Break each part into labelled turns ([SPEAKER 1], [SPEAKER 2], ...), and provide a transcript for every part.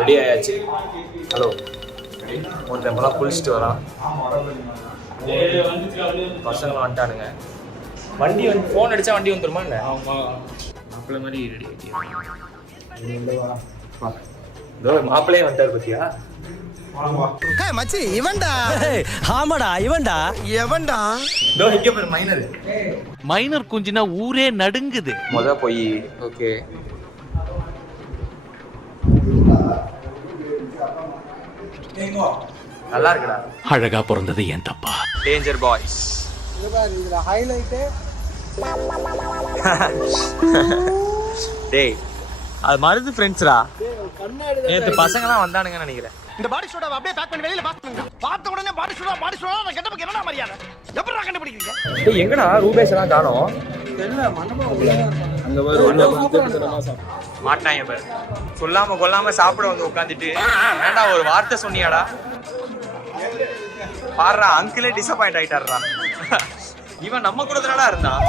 [SPEAKER 1] Ready ஆயாச்சு. Hello. ஒருத்தன் இப்போலாம் குளிச்சுட்டு வரான் பசங்க வந்துட்டானுங்க. வண்டி வந்து ஃபோன் அடிச்சா வண்டி வந்துருமா என்ன? மாப்பிள்ளை மாதிரி ரெடி ஆகிட்டியா மாப்பிள்ளையே வந்துட்டார் பத்தியா?
[SPEAKER 2] மச்சி இவன்டா.
[SPEAKER 3] ஆமாடா இவன்டா.
[SPEAKER 2] எவன்டா?
[SPEAKER 1] இங்க மைனர்
[SPEAKER 3] மைனர் குஞ்சினா ஊரே நடுங்குது.
[SPEAKER 1] முத போய் ஓகே நல்லா இருக்குடா
[SPEAKER 3] அழகா பிறந்தது ஏன் தப்பா.
[SPEAKER 1] டேஞ்சர் பாய்ஸ்
[SPEAKER 2] இதுல ஹைலைட்டே
[SPEAKER 1] டேய் அது மருது ஃப்ரெண்ட்ஸ்டா நேத்து பசங்கலாம் வந்தானுங்கன்னு நினைக்கிறேன்.
[SPEAKER 2] இந்த பாடி சோடா அப்படியே பேக் பண்ணி வெளியில பாத்துங்க பார்த்த உடனே பாடி சோடா பாடி சோடா நான் கெட்டப்புக்கு என்னடா மரியாதை எப்படா கண்டுபிடிக்கிறீங்க?
[SPEAKER 1] டேய் எங்கடா ரூபேஷ் எல்லாம் காணோம்? மாட்டாங்க பாரு சொல்லாம கொல்லாம சாப்பிட வந்து உட்காந்துட்டு வேண்டா ஒரு வார்த்தை சொன்னியாடா. பாடுறா அங்கிளே டிசப்பாயிண்ட் ஆயிட்டாருடா. இவன் நம்ம கூட தானடா இருந்தான்.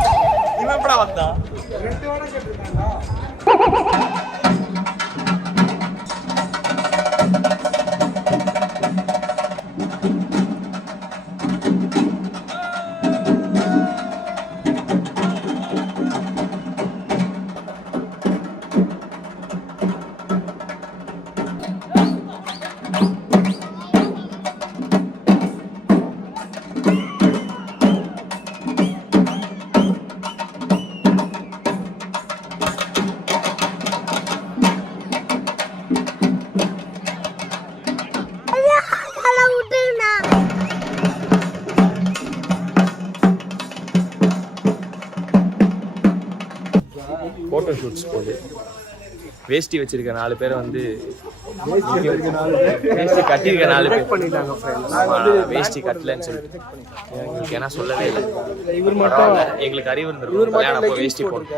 [SPEAKER 1] இவன் எப்படா வந்தான்? வேஷ்டி வச்சிருக்க நாலு பேரை வந்து வேஷ்டி கட்டியிருக்க நாலு பேர். பண்ணிட்டாங்க வேஷ்டி கட்டலன்னு சொல்லிட்டு. எங்களுக்கு ஏன்னா சொல்லவே இல்லை. இவர் மட்டும் எங்களுக்கு அறிவு இருந்திருக்கும். கல்யாணம் அப்போ வேஷ்டி போடும்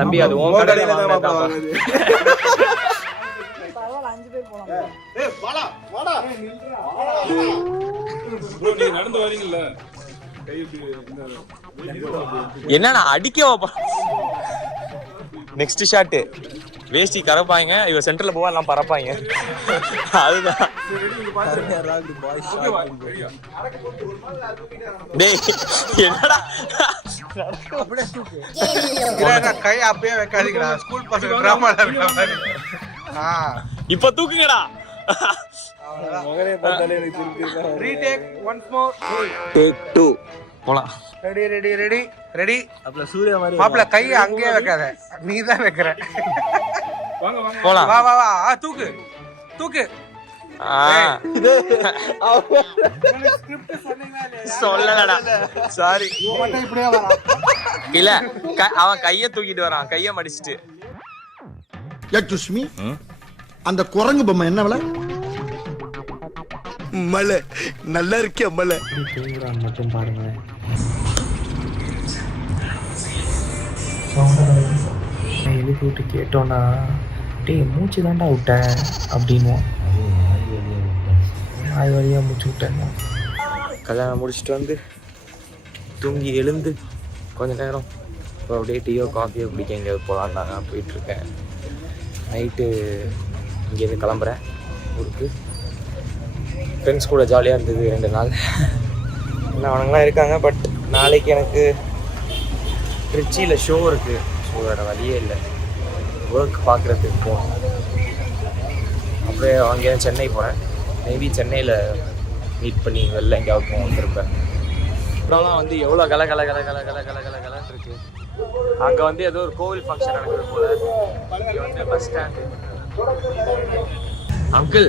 [SPEAKER 1] தம்பி அது உன் கடையில வாங்கினதாப்பா. என்னண்ணா அடிக்க நெக்ஸ்ட் ஷாட் வேஷ்டி கறப்பாங்க இவ சென்டர்ல போவா எல்லாம் பறப்பாங்க அதுதான். டேய் என்னடா?
[SPEAKER 2] கை அப்படியே வைக்காதீங்கடா. ஸ்கூல் பசங்க டிராமா
[SPEAKER 1] இப்ப தூக்குங்கடா
[SPEAKER 2] retake once more
[SPEAKER 1] take two போலாம்
[SPEAKER 2] ரெடி ரெடி ரெடி ரெடி அப்பல சூர்யா மாதிரி மாப்ள கை அங்கேயே வைக்காத. நீ தான் வைக்கிற.
[SPEAKER 1] போலாம்.
[SPEAKER 2] வா வா வா. ஆ, தூக்கு. தூக்கு.
[SPEAKER 1] ஆ. சொல்லலடா. சாரி
[SPEAKER 2] இப்படியே வரா
[SPEAKER 1] இல்ல க- அவன் கைய தூக்கிட்டு வரான். கைய மடிச்சிட்டு.
[SPEAKER 4] யக்ஷுஷ்மி அந்த குரங்கு பொம்மை என்ன விலை? மலை. நல்லா இருக்கியா மலை?
[SPEAKER 1] விட்டு கேட்டோன்னா டேய் மூச்சு தாண்டா விட்டேன் அப்படின்னு. ஆய் வழியாக மூச்சு விட்டேன். கல்யாணம் முடிச்சுட்டு வந்து தூங்கி எழுந்து கொஞ்ச நேரம் இப்போ அப்படியே டீயோ காஃபியோ குடிக்க எங்கேயாவது போகலான்னு நான் போயிட்டுருக்கேன். நைட்டு இங்கேருந்து கிளம்புறேன் ஊருக்கு. ஃப்ரெண்ட்ஸ் கூட ஜாலியாக இருந்தது ரெண்டு நாள். இன்னும் அவனுங்களாம் இருக்காங்க பட் நாளைக்கு எனக்கு திருச்சியில் ஷோ இருக்குது ஸோ வேறு வழியே இல்லை. ஒர்க் பார்க்குறதுக்கு போகணும். அப்படியே அங்கேயும் சென்னை போகிறேன் மேபி சென்னையில் மீட் பண்ணி வெளில எங்கேயாவது போவோம் திரும்ப. இப்போலாம் வந்து எவ்வளோ கல கல கல கல கல கல கல கலன்னு இருக்கு. அங்கே வந்து ஏதோ ஒரு கோவில் ஃபங்க்ஷன் நடக்குது போல. இங்கே வந்து பஸ் ஸ்டாண்டு அங்கிள்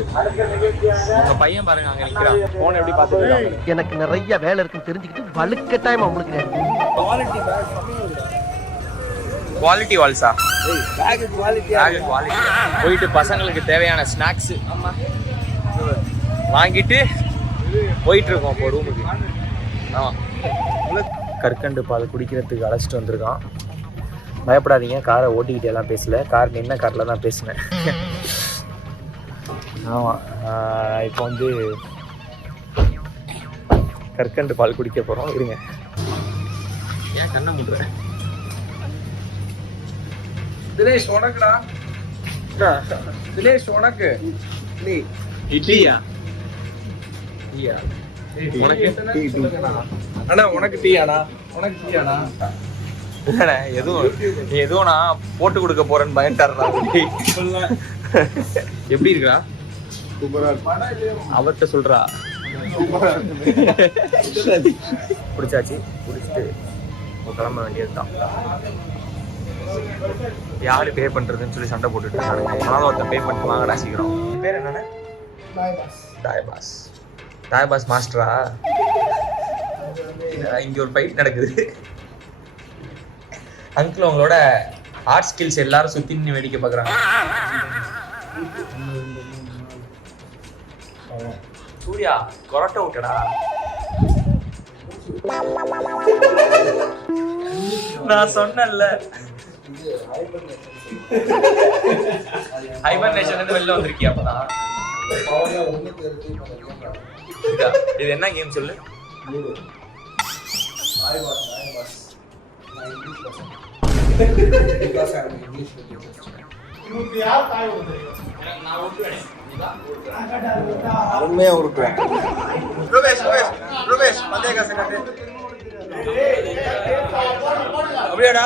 [SPEAKER 1] உங்க பையன் பாருங்க அங்க நிக்கிறான். போன் எப்படி பாத்துட்டு
[SPEAKER 2] எனக்கு நிறைய வேலை இருக்குன்னு தெரிஞ்சுக்கிட்டு வலுக்கட்டாயமா உங்களுக்கு
[SPEAKER 1] குவாலிட்டி வால்ஸா குவாலிட்டி போயிட்டு பசங்களுக்கு தேவையான ஸ்நாக்ஸ் வாங்கிட்டு போயிட்டு இருக்கோம் இப்போ ரூமுக்கு ஆமாம் கற்கண்டு பால் குடிக்கிறதுக்கு அழைச்சிட்டு வந்திருக்கான். பயப்படாதீங்க காரை ஓட்டிக்கிட்டு எல்லாம் பேசல. கார் நின்ன காரில் தான் பேசினேன். ஆமாம் இப்போ வந்து கற்கண்டு பால் குடிக்க போகிறோம் இருங்க. ஏன் கண்ணை முடுறேன்
[SPEAKER 2] தினேஷ் உனக்குடா.
[SPEAKER 1] தினேஷ் உனக்கு.
[SPEAKER 3] இட்லியா
[SPEAKER 1] டீயா? உனக்கு அண்ணா உனக்கு டீயாண்ணா உனக்கு டீயாண்ணா இல்லண்ணே எதுவும் நீ எதுவும் நான் போட்டு கொடுக்க போறேன்னு பயன்ட்டாருண்ணா எப்படி இருக்கா? அவர்கிட்ட சொல்றா. பிடிச்சாச்சு பிடிச்சிட்டு கிளம்ப வேண்டியதுதான். யாரு பே பண்றதுன்னு சொல்லி சண்டை போட்டுட்டு இருக்காங்க. ஒருத்தன் பே பண்ணிட்டு வாங்கடா சீக்கிரம் பேர் என்னண்ணே? தாயபாஸ். தாயபாஸ். மாஸ்டரா? இங்க ஒரு ஃபைட் நடக்குது. அங்கிள் உங்களோட ஆர்ட் ஸ்கில்ஸ் எல்லாரும் சுத்தி நின்னு வேடிக்கை பார்க்கறாங்க. சூர்யா கொரட்டை விட்டடா. நான் சொன்னேன்ல. ஹைபர்னேஷன்ல இருந்து வெளில வந்திருக்கியா அப்பதான் இதா, இது என்ன கேம் சொல்லு
[SPEAKER 4] அருமையா உருட்டுவேன்
[SPEAKER 1] ரூபேஷ் ரூபேஷ் ரூபேஷ் பந்தய காசு காட்டு அப்படியாடா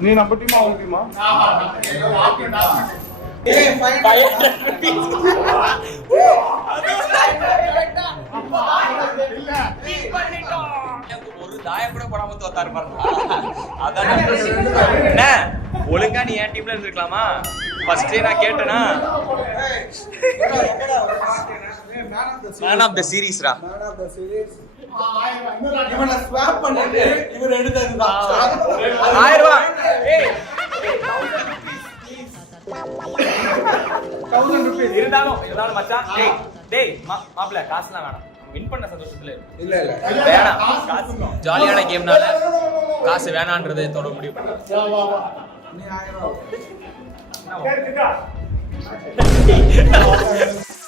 [SPEAKER 4] நீ நம்ம டீமா அவங்க டீமா
[SPEAKER 1] ஒரு தாயம் கூட போடாம தோத்தாரு பாருங்க அதான் என்ன ஒழுங்கா நீ என் டீம்ல இருந்திருக்கலாமா ஃபர்ஸ்டே நான் கேட்டேனா மேன் ஆஃப் த சீரீஸ்ரா ஆயிரம் ரூபாய். ஏய் இருந்தாலும் இருந்தாலும் மச்சான் டேய் டேய் மா- மாப்பிள காசுலாம் வேணாம். வின் பண்ண சந்தோஷத்துல இல்ல இல்ல. வேணாம். காசு ஜாலியான கேம்னால காசு வேணான்றது தொட முடிவு பண்ணேன்